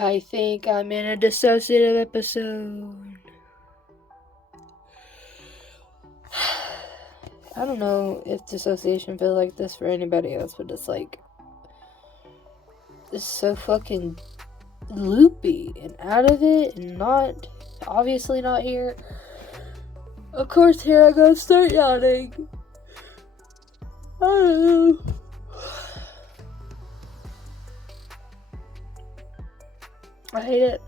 I think I'm in a dissociative episode. I don't know if dissociation feels like this for anybody else, but it's like, it's so fucking loopy and out of it and not, obviously not here. Of course, here I go, start yawning. I don't know. I hate it.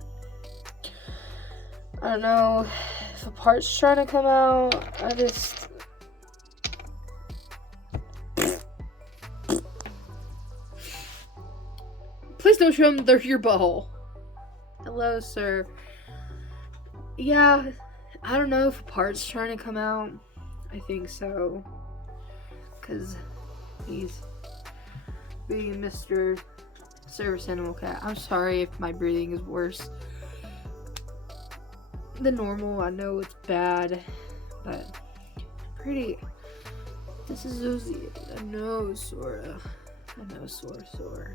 I don't know if a part's trying to come out. I just... Please don't show them your butthole. Hello, sir. Yeah, I don't know if a part's trying to come out. I think so. Because he's being Mr. Service Animal Cat. I'm sorry if my breathing is worse than normal. I know it's bad, but pretty dissociated. I know, sorta. I know, sore.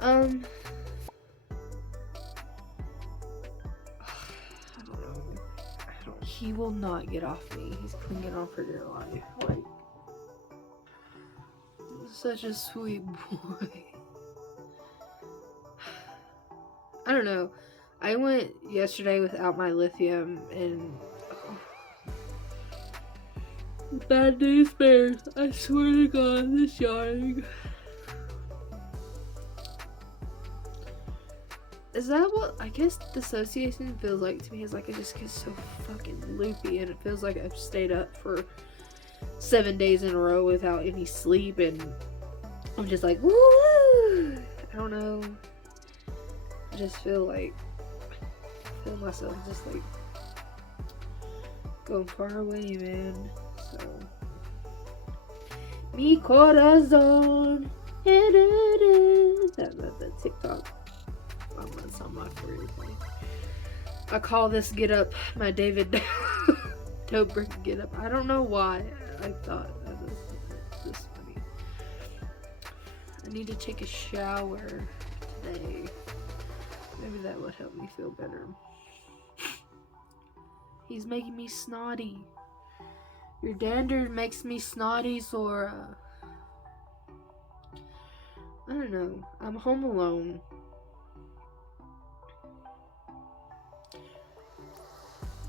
I don't know. He will not get off me. He's clinging on for dear life. Like, such a sweet boy. I don't know. I went yesterday without my lithium and bad news bears. I swear to God, this yawning. Is that what I guess dissociation feels like to me? Is like it just gets so fucking loopy and it feels like I've stayed up for 7 days in a row without any sleep and I'm just like, woo! I don't know. I just feel myself just like going far away, man. So, mi corazón. That TikTok. That's on my For You thing. I call this get up my David Dobrik get up. I don't know why I thought that was this funny. I need to take a shower today. Maybe that would help me feel better. He's making me snotty. Your dander makes me snotty, Sora. I don't know. I'm home alone.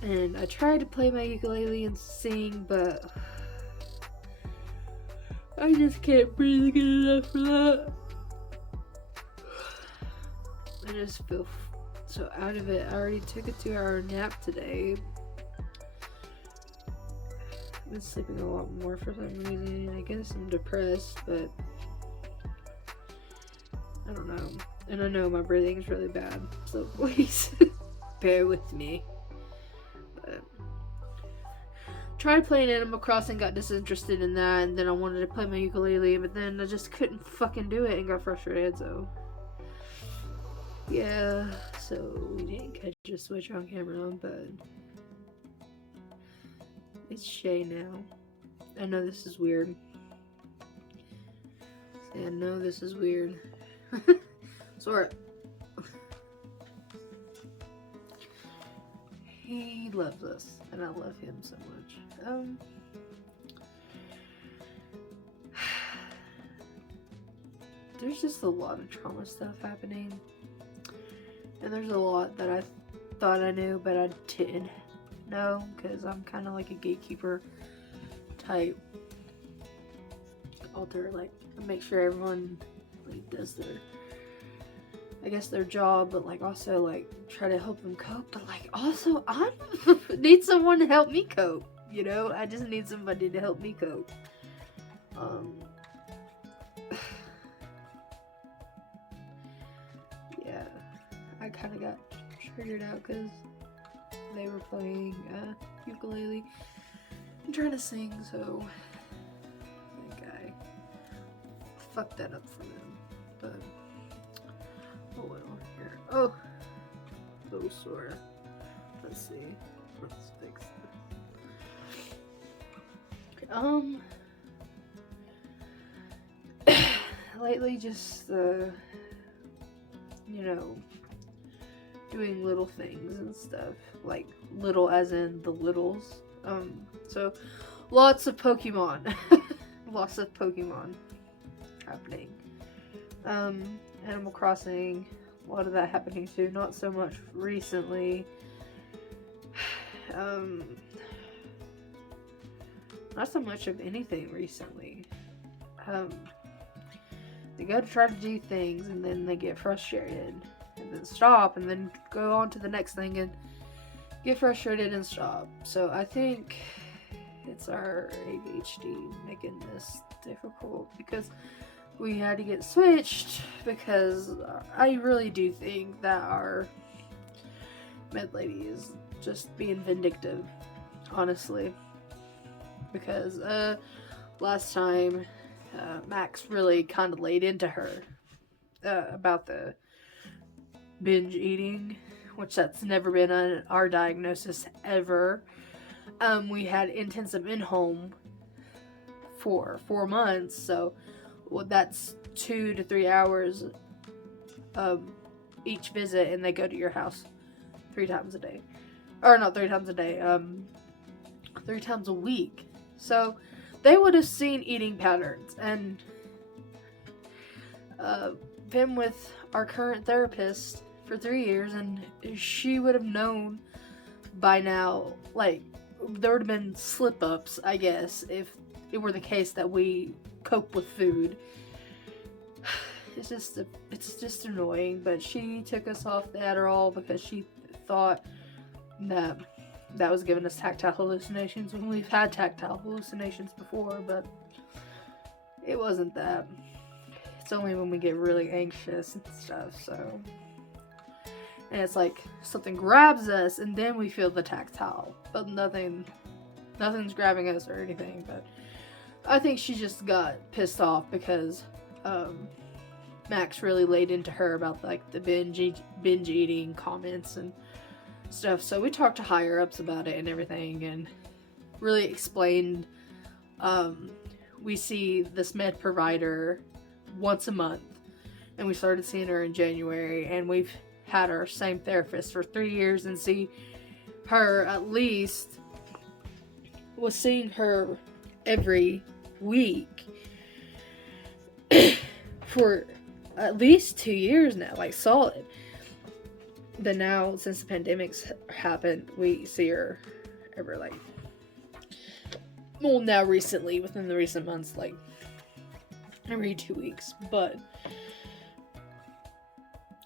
And I tried to play my ukulele and sing, but I just can't breathe good enough for that. I just feel so out of it. I already took a 2-hour nap today. I've been sleeping a lot more for some reason. I guess I'm depressed, but I don't know. And I know my breathing is really bad, so please bear with me. But tried playing Animal Crossing, got disinterested in that, and then I wanted to play my ukulele, but then I just couldn't fucking do it and got frustrated, so yeah, so we didn't catch a switch on camera, but it's Shay now. I know this is weird. I know this is weird. Sora. He loves us, and I love him so much. There's just a lot of trauma stuff happening. And there's a lot that I thought I knew, but I didn't know, because I'm kind of like a gatekeeper type alter, like, make sure everyone, like, does their, I guess, their job, but, like, also, like, try to help them cope, but, like, also, I need someone to help me cope, you know? I just need somebody to help me cope. Yeah, I kind of got triggered out because they were playing ukulele and trying to sing, so I think I fucked that up for them. But oh well, here. Oh, sort. Let's see. Let's fix it. Lately, just you know, doing little things and stuff. Like, little as in the littles. So, lots of Pokemon. Lots of Pokemon happening. Animal Crossing, a lot of that happening too. Not so much recently. Not so much of anything recently. They go to try to do things and then they get frustrated and then stop and then go on to the next thing and get frustrated and stop. So I think it's our ADHD making this difficult, because we had to get switched, because I really do think that our med lady is just being vindictive, honestly. Because last time Max really kind of laid into her about the binge eating, which that's never been our diagnosis ever. We had intensive in-home for 4 months, so that's 2 to 3 hours each visit, and they go to your house 3 times a day. Or not 3 times a day, 3 times a week. So they would have seen eating patterns, and been with our current therapist for 3 years, and she would have known by now. Like, there would have been slip-ups, I guess, if it were the case that we cope with food. It's just annoying. But she took us off the Adderall because she thought that was giving us tactile hallucinations, when we've had tactile hallucinations before, but it wasn't that. It's only when we get really anxious and stuff, so. And it's like something grabs us and then we feel the tactile, but nothing's grabbing us or anything. But I think she just got pissed off because Max really laid into her about like the binge eating comments and stuff. So we talked to higher ups about it and everything, and really explained. We see this med provider once a month, and we started seeing her in January, and we've had our same therapist for 3 years, and see her at least was seeing her every week for at least 2 years now, like solid. But now, since the pandemic's happened, we see her every, like, well, now recently, within the recent months, like, every 2 weeks. But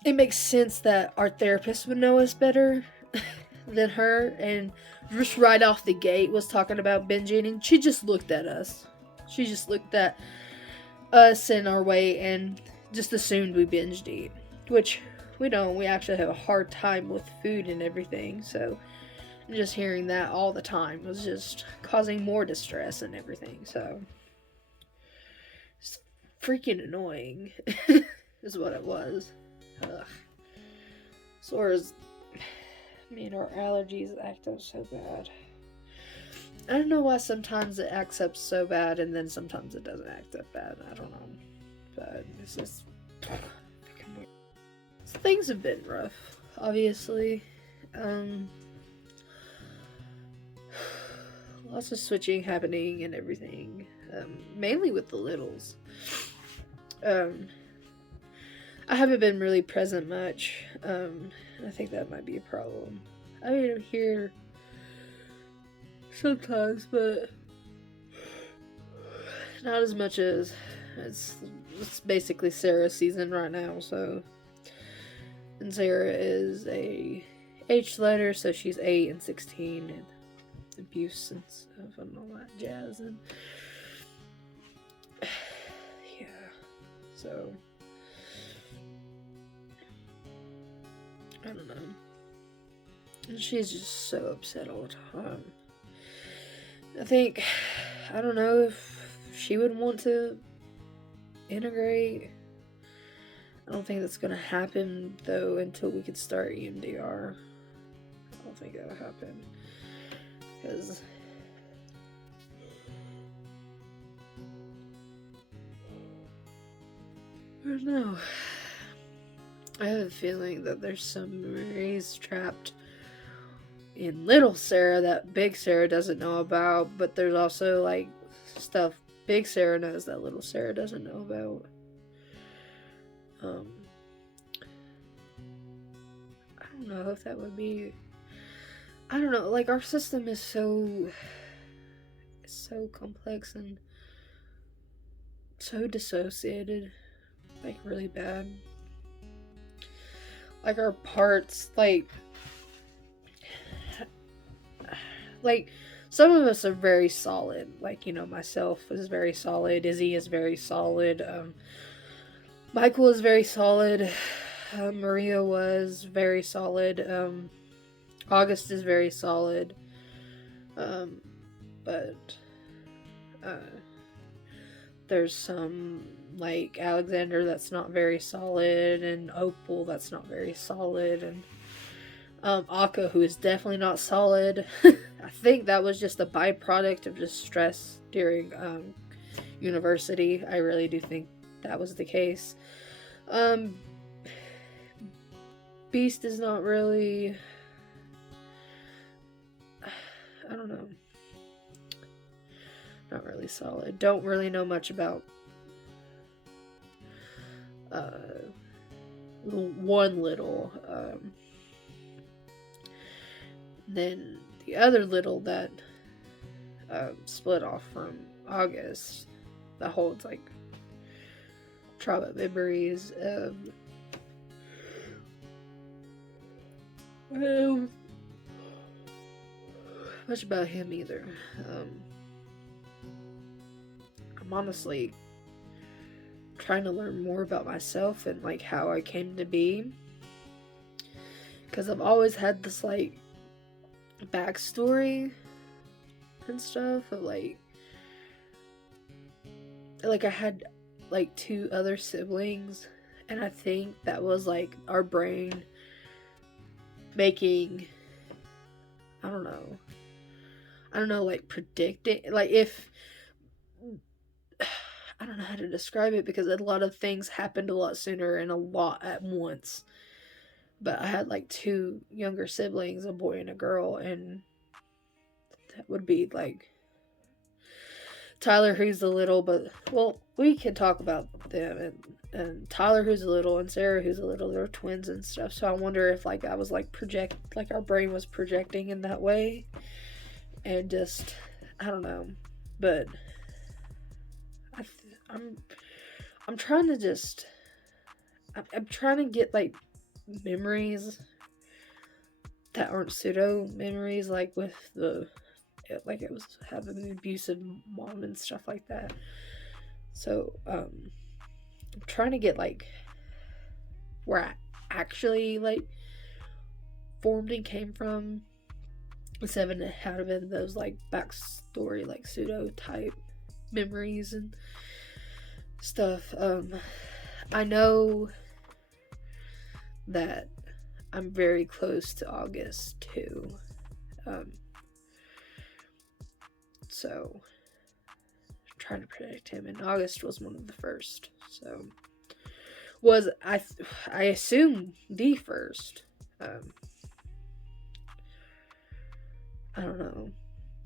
it makes sense that our therapist would know us better than her, and just right off the gate was talking about binge eating. She just looked at us. She just looked at us and our weight and just assumed we binged eat, which we don't. We actually have a hard time with food and everything, so just hearing that all the time was just causing more distress and everything, so it's freaking annoying is what it was. Ugh. As far as me and our allergies act up so bad. I don't know why sometimes it acts up so bad and then sometimes it doesn't act up bad. I don't know. But it's just freaking weird. So things have been rough, obviously. Lots of switching happening and everything. Mainly with the littles. I haven't been really present much. I think that might be a problem. I mean, I'm here sometimes, but not as much as it's basically Sarah's season right now, so. And Sarah is a H letter, so she's 8 and 16 and abuse and stuff and all that jazz, and yeah, so I don't know. And she's just so upset all the time. I don't know if she would want to integrate. I don't think that's gonna happen though until we could start EMDR. I don't think that'll happen. Because I don't know. I have a feeling that there's some memories trapped in little Sarah that big Sarah doesn't know about, but there's also like stuff big Sarah knows that little Sarah doesn't know about. I don't know if that would be, I don't know, like our system is so complex and so dissociated, like really bad. Like our parts, like some of us are very solid. Like, you know, myself is very solid. Izzy is very solid. Michael is very solid. Maria was very solid. August is very solid. But there's some like Alexander that's not very solid, and Opal that's not very solid, and Akka, who is definitely not solid. I think that was just a byproduct of just stress during university. I really do think that was the case. Beast is not really, I don't know, not really solid. Don't really know much about one little. Then the other little that split off from August, that holds like trauma memories. Much about him either. I'm honestly trying to learn more about myself and like how I came to be, because I've always had this like backstory and stuff of like I had like 2 other siblings, and I think that was like our brain making, I don't know, like predicting, like if, I don't know how to describe it, because a lot of things happened a lot sooner and a lot at once. But I had like 2 younger siblings, a boy and a girl, and that would be like Tyler, who's the little, but well, we can talk about them, and Tyler, who's a little, and Sarah, who's a little. They're twins and stuff. So I wonder if like I was like like our brain was projecting in that way, and just, I don't know, but I'm trying to just, I'm trying to get like memories that aren't pseudo memories, like with the, like it was having an abusive mom and stuff like that. So I'm trying to get like where I actually like formed and came from, instead of having those like backstory, like pseudo type memories and stuff. I know that I'm very close to August too. So trying to predict him, and August was one of the first. So was I assume the first. I don't know.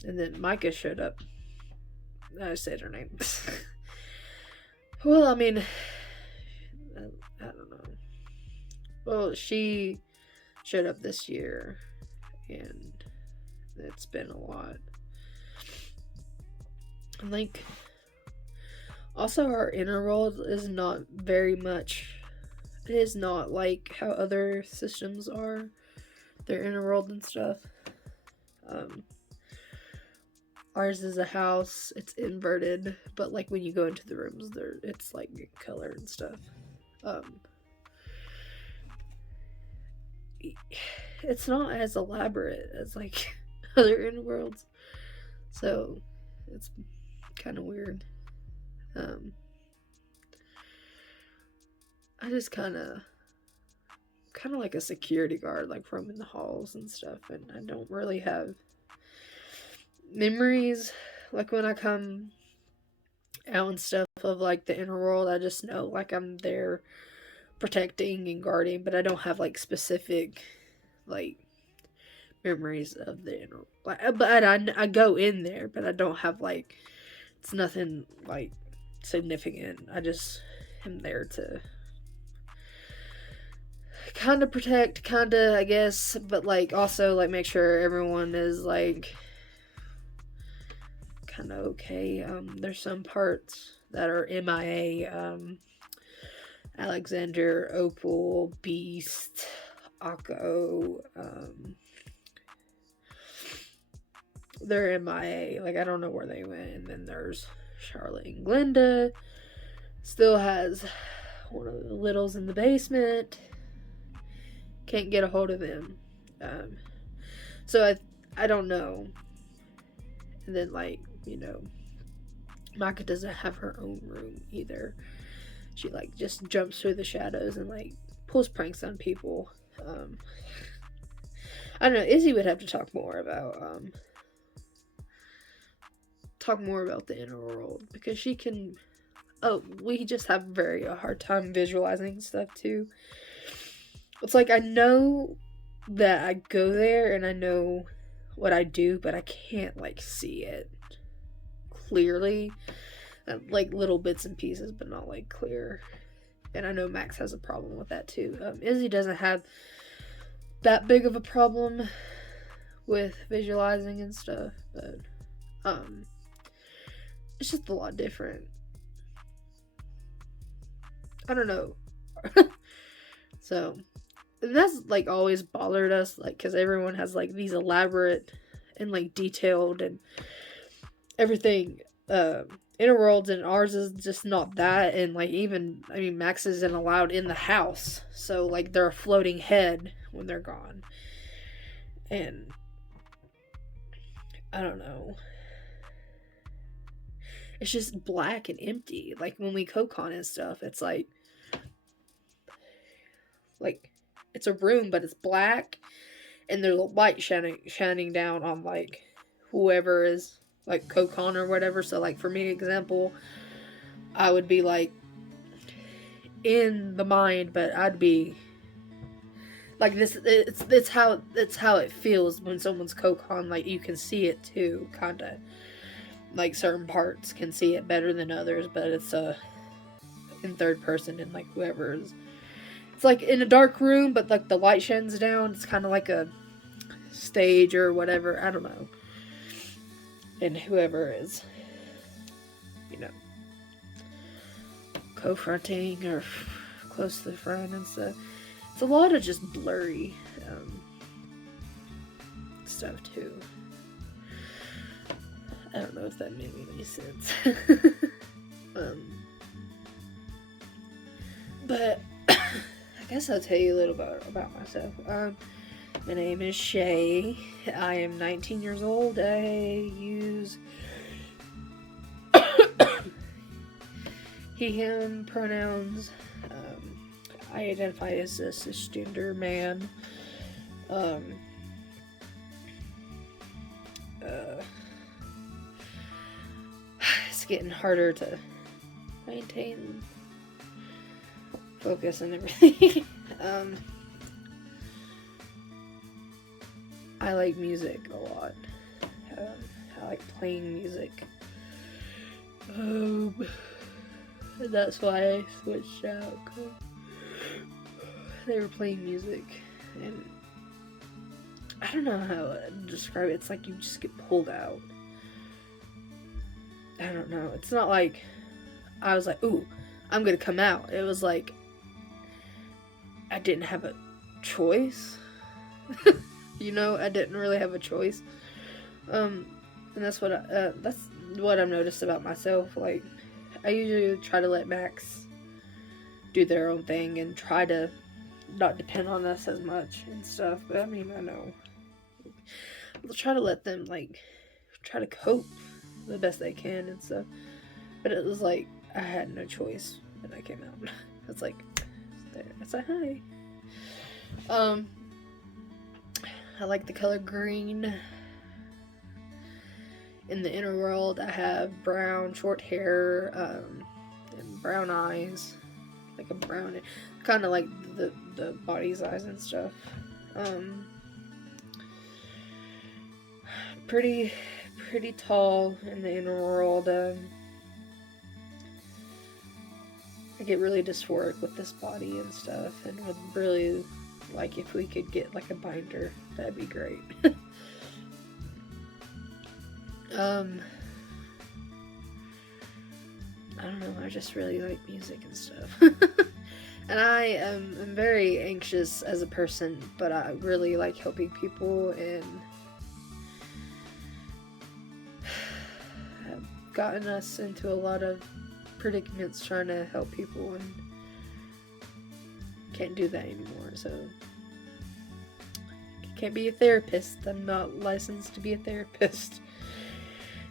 And then Micah showed up. I said her name. Well, I mean, I don't know. Well, she showed up this year, and it's been a lot. And like, also our inner world is not very much, it is not like how other systems are, their inner world and stuff. Ours is a house, it's inverted, but like when you go into the rooms, it's like color and stuff. It's not as elaborate as like other inner worlds, so it's kind of weird. I just kind of like a security guard, like roaming the halls and stuff, and I don't really have memories like when I come out and stuff of like the inner world. I just know like I'm there protecting and guarding, but I don't have like specific like memories of the inner. But I go in there, but I don't have like, it's nothing like significant. I just am there to kind of protect, kind of, I guess, but like also like make sure everyone is like kind of okay. There's some parts that are MIA. Alexander, Opal, Beast, Akko, they're MIA. Like, I don't know where they went. And then there's Charlotte and Glinda. Still has one of the littles in the basement. Can't get a hold of him. So I don't know. And then, like, you know, Maka doesn't have her own room either. She, like, just jumps through the shadows and, like, pulls pranks on people. I don't know. Izzy would have to talk more about the inner world, because she can. Oh, we just have very a hard time visualizing stuff too. It's like I know that I go there and I know what I do, but I can't like see it clearly. Like little bits and pieces, but not like clear. And I know Max has a problem with that too. Izzy doesn't have that big of a problem with visualizing and stuff, but it's just a lot different. I don't know. So that's like always bothered us, like, because everyone has like these elaborate and like detailed and everything inner worlds, and ours is just not that. And like, even, I mean, Max isn't allowed in the house, so like they're a floating head when they're gone. And I don't know, it's just black and empty. Like when we co-con and stuff, it's like it's a room, but it's black, and there's a light shining down on like whoever is like co-con or whatever. So like for me, example, I would be like in the mind, but I'd be like this. It's how it feels when someone's co-con. Like you can see it too, kind of. Like certain parts can see it better than others, but it's in third person, and like whoever's, it's like in a dark room, but like the light shines down. It's kind of like a stage or whatever. I don't know. And whoever is, you know, co-fronting or close to the front and stuff. It's a lot of just blurry stuff too. I don't know if that made any sense. But I guess I'll tell you a little bit about myself. My name is Shay. I am 19 years old. I use he, him pronouns. I identify as a cisgender man. It's getting harder to maintain focus and everything. I like music a lot. I like playing music. That's why I switched out. They were playing music, and I don't know how to describe it. It's like you just get pulled out. I don't know. It's not like I was like, ooh, I'm gonna come out. It was like I didn't have a choice. You know, I didn't really have a choice. And that's what I've noticed about myself. Like, I usually try to let Max do their own thing and try to not depend on us as much and stuff. But I mean, I know I'll try to let them like try to cope the best they can and stuff. But it was like I had no choice when I came out. It's like there. I said hi. I like the color green. In the inner world, I have brown, short hair, and brown eyes, like a brown. kind of like the body size and stuff. Pretty tall in the inner world. I get really dysphoric with this body and stuff, and would really like if we could get like a binder. That'd be great. I don't know, I just really like music and stuff. And I am very anxious as a person, but I really like helping people, and have gotten us into a lot of predicaments trying to help people, and can't do that anymore, so can't be a therapist. I'm not licensed to be a therapist.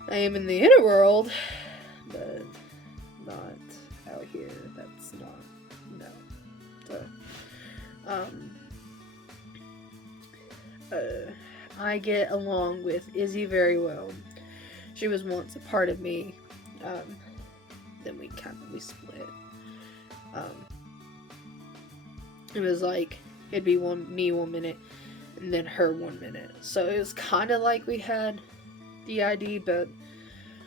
I am in the inner world, but not out here. That's not, no. So, I get along with Izzy very well. She was once a part of me. Then we split. It was like, it'd be me 1 minute, and then her 1 minute. So it was kind of like we had the ID, but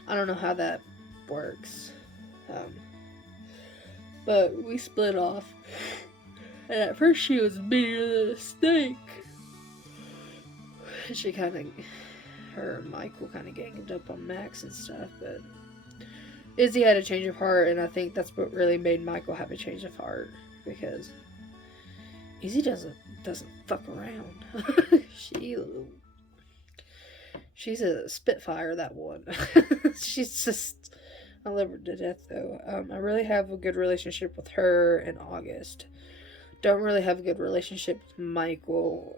I don't know how that works. But we split off, and at first she was meaner than a snake. She her and Michael kind of ganged up on Max and stuff, but Izzy had a change of heart, and I think that's what really made Michael have a change of heart, because Izzy doesn't fuck around. She's a spitfire, that one. She's just, I love her to death, though. I really have a good relationship with her and August. Don't really have a good relationship with Michael,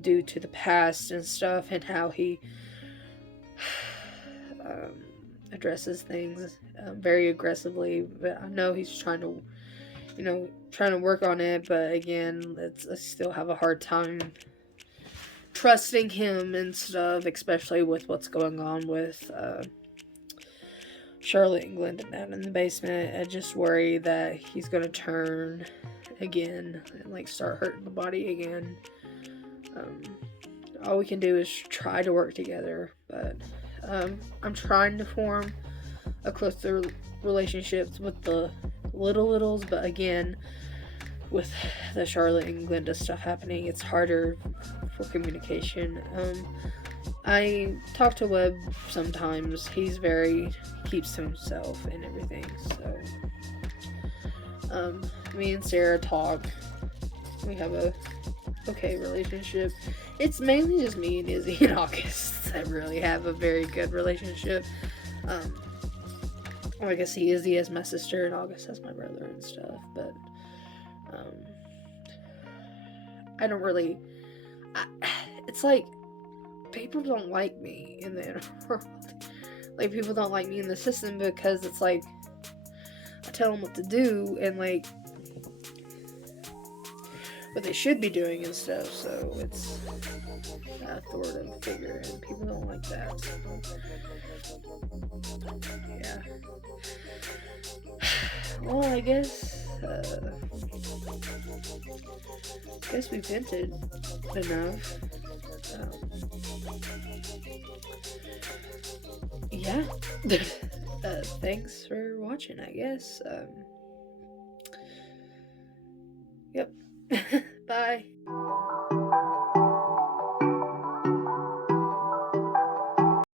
due to the past and stuff, and how he addresses things very aggressively. But I know he's trying to work on it, but again, I still have a hard time trusting him and stuff, especially with what's going on with Charlotte and Glenda down in the basement. I just worry that he's gonna turn again and like start hurting the body again. All we can do is try to work together, but I'm trying to form a closer relationships with the littles, but again, with the Charlotte and Glenda stuff happening, it's harder for communication. I talk to Webb sometimes. He's keeps to himself and everything, so me and Sarah talk. We have a okay relationship. It's mainly just me and Izzy and August that really have a very good relationship. I guess Izzy as my sister and August as my brother and stuff, but I don't really, it's like, people don't like me in the inner world. Like, people don't like me in the system because it's like, I tell them what to do and like what they should be doing and stuff, so it's an authoritative figure, and people don't like that, so yeah. Well, I guess we vented enough. Yeah. Thanks for watching, I guess. Yep. Bye.